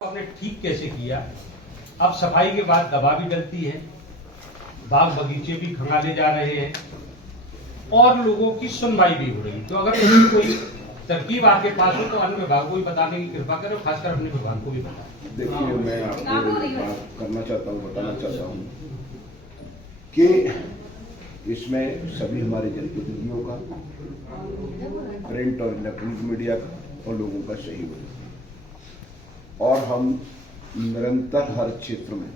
आपने ठीक कैसे किया? अब सफाई के बाद दवा भी डलती है, बाग बगीचे भी खंगाले जा रहे हैं और लोगों की सुनवाई भी हो रही है। तो अगर कोई तरकीब आपके पास हो तो अन्य विभाग को भी बताने की कृपा करें, खासकर अपने विभाग को भी बताएं। देखिए, मैं आपको बात करना चाहता हूँ, बताना चाहता हूँ कि इसमें सभी हमारे जनप्रतिनिधियों का, प्रिंट और इलेक्ट्रॉनिक मीडिया और लोगों का सहयोग है और हम निरंतर हर क्षेत्र में,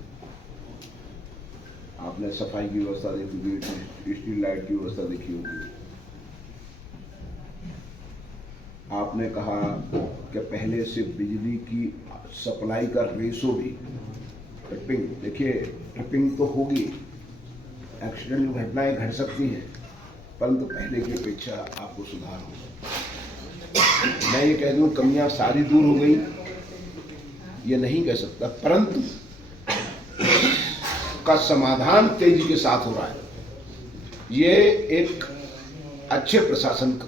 आपने सफाई की व्यवस्था देखी होगी, स्ट्रीट लाइट की व्यवस्था देखी होगी, आपने कहा कि पहले से बिजली की सप्लाई का रेशो भी, ट्रिपिंग, देखिए ट्रिपिंग तो होगी, एक्सीडेंट घटनाएं घट सकती हैं, परंतु पहले की अपेक्षा आपको सुधार होगा। मैं ये कह दूं कमियां सारी दूर हो गई, ये नहीं कह सकता, परंतु का समाधान तेजी के साथ हो रहा है। ये एक अच्छे प्रशासन का,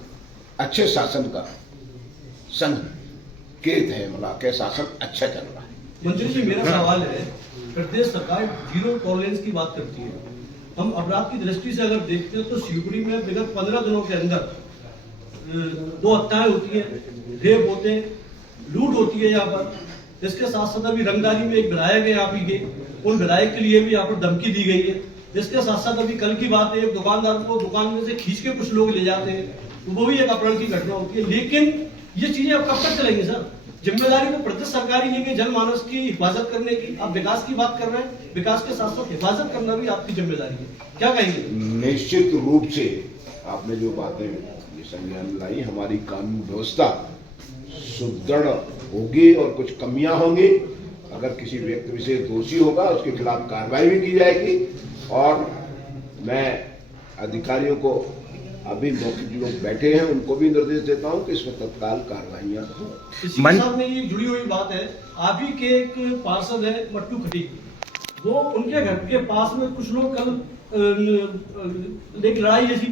अच्छे शासन का संकेत है, मतलब के शासन अच्छा चल रहा है। मंत्री जी, मेरा सवाल है, प्रदेश सरकार जीरो टॉलरेंस की बात करती है। हम अपराध की दृष्टि से अगर देखते हैं तो शिवपुरी में विगत 15 दिनों के अंदर 2 हत्याएं होती हैं, रेप होते हैं, लूट होती है यहाँ पर। इसके साथ साथ अभी रंगदारी में एक विधायक है यहाँ के, उन विधायक के लिए भी यहाँ पर धमकी दी गई है। जिसके साथ साथ अभी कल की बात है, एक दुकानदार को दुकान में से खींच के कुछ लोग ले जाते हैं, तो वो भी एक अपराध की घटना होती है। लेकिन ये चीजें अब कब तक चलेंगी सर? जिम्मेदारी तो प्रदेश सरकारी है कि जनमानस की हिफाजत करने की। आप विकास की बात कर रहे हैं, विकास के साथ साथ हिफाजत करना भी आपकी जिम्मेदारी है, क्या कहेंगे? निश्चित रूप से आपने जो बातें ये संज्ञान लाई, हमारी कानून व्यवस्था सुदृढ़ होगी और कुछ कमियां होंगी। अगर किसी व्यक्ति विशेष दोषी होगा उसके खिलाफ कार्रवाई भी की जाएगी और मैं अधिकारियों को, अभी मौके जो लोग बैठे हैं उनको भी निर्देश देता हूं कि इसमें तत्काल कार्रवाइयां हो। इसी के साथ में ये जुड़ी हुई बात है, आप ही के एक पार्षद है मट्टू खटी, वो उनके घर के पास में कुछ लोग कल एक लड़ाई जैसी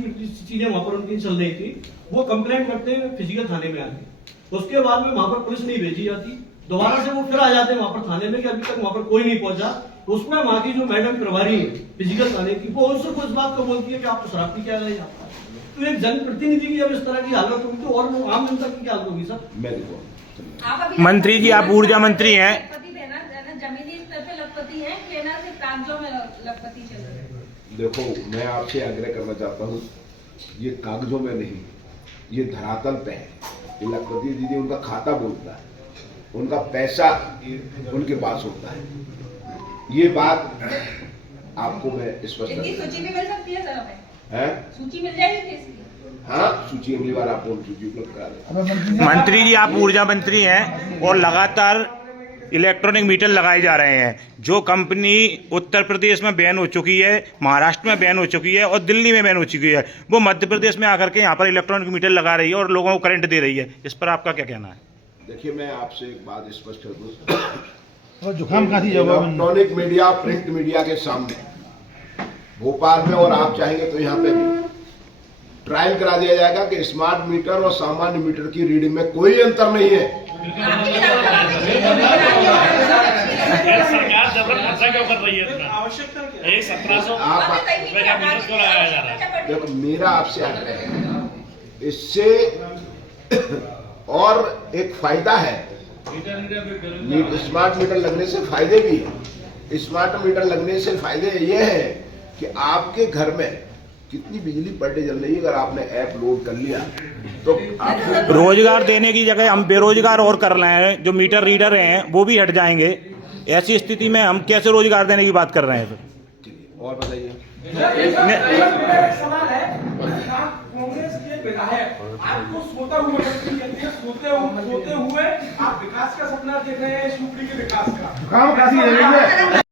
चीजें वहां पर उनकी चल रही थी, वो कंप्लेंट करते हैं फिजिकल थाने में आके। उसके बाद में वहां पर पुलिस नहीं भेजी जाती, दोबारा से वो फिर आ जाते हैं वहां पर थाने में कि अभी तक वहां पर कोई नहीं पहुंचा। तो उसमें वहां की जो मैडम प्रभारी है फिजिकल थाने की, वो उनसे कुछ बात को बोलती है कि आप तो शराब पी के आ गए यहाँ पर। तो एक जनप्रतिनिधि की जब इस तरह की हालत होगी तो और आम जनता की क्या हालत होगी सर? मैं देखो, मंत्री जी, आप ऊर्जा मंत्री हैं, जमीनी स्तर पे लखपति है, लेना से कागजों में लखपति चल रहे हैं। देखो, मैं आपसे आग्रह करना चाहता हूं, ये कागजों में नहीं, ये धरातल पे है। ये लखपति दीदी उनका खाता बोलता है, उनका पैसा उनके पास होता है। ये बात आपको मैं स्पष्ट, सूची भी मिल सकती है सर हमें? है? सूची मिल जाएगी किसकी? हाँ, सूची अगली बार आपको सूची उपलब्ध करा दें। मंत्री जी आप ऊर्जा मंत्री हैं और लगातार इलेक्ट्रॉनिक मीटर लगाए जा रहे हैं। जो कंपनी उत्तर प्रदेश में बैन हो चुकी है, महाराष्ट्र में बैन हो चुकी है और दिल्ली में बैन हो चुकी है, वो मध्य प्रदेश में आकर के यहाँ पर इलेक्ट्रॉनिक मीटर लगा रही है और लोगों को करंट दे रही है। इस पर आपका क्या कहना है? देखिए, मैं आपसे एक बात स्पष्ट कर दूं, जुकाम खांसी इलेक्ट्रॉनिक मीडिया, प्रिंट मीडिया के सामने भोपाल में और आप चाहेंगे तो यहाँ पे भी ट्रायल करा दिया जाएगा कि स्मार्ट मीटर और सामान्य मीटर की रीडिंग में कोई अंतर नहीं है। सरकार जबरन खर्चा क्यों कर रही है? आवश्यकता क्या है? 1700 रुपए का मीटर क्यों लगाया जा रहा है? देखो, मेरा आपसे आग्रह है, इससे और एक फायदा है, स्मार्ट मीटर लगने से फायदे भी है। स्मार्ट मीटर लगने से फायदे ये है कि आपके घर में कितनी बिजली पर डे जल रही है, अगर आपने ऐप लोड कर लिया तो आपको रोजगार देने की जगह हम बेरोजगार और कर रहे हैं। जो मीटर रीडर हैं वो भी हट जाएंगे। ऐसी स्थिति में हम कैसे रोजगार देने की बात कर रहे हैं? और बताइए। सवाल है, कांग्रेस के विधायक आपको सोते हुए आप विकास का सपना देख रहे हैं, शिवपुरी के विकास का।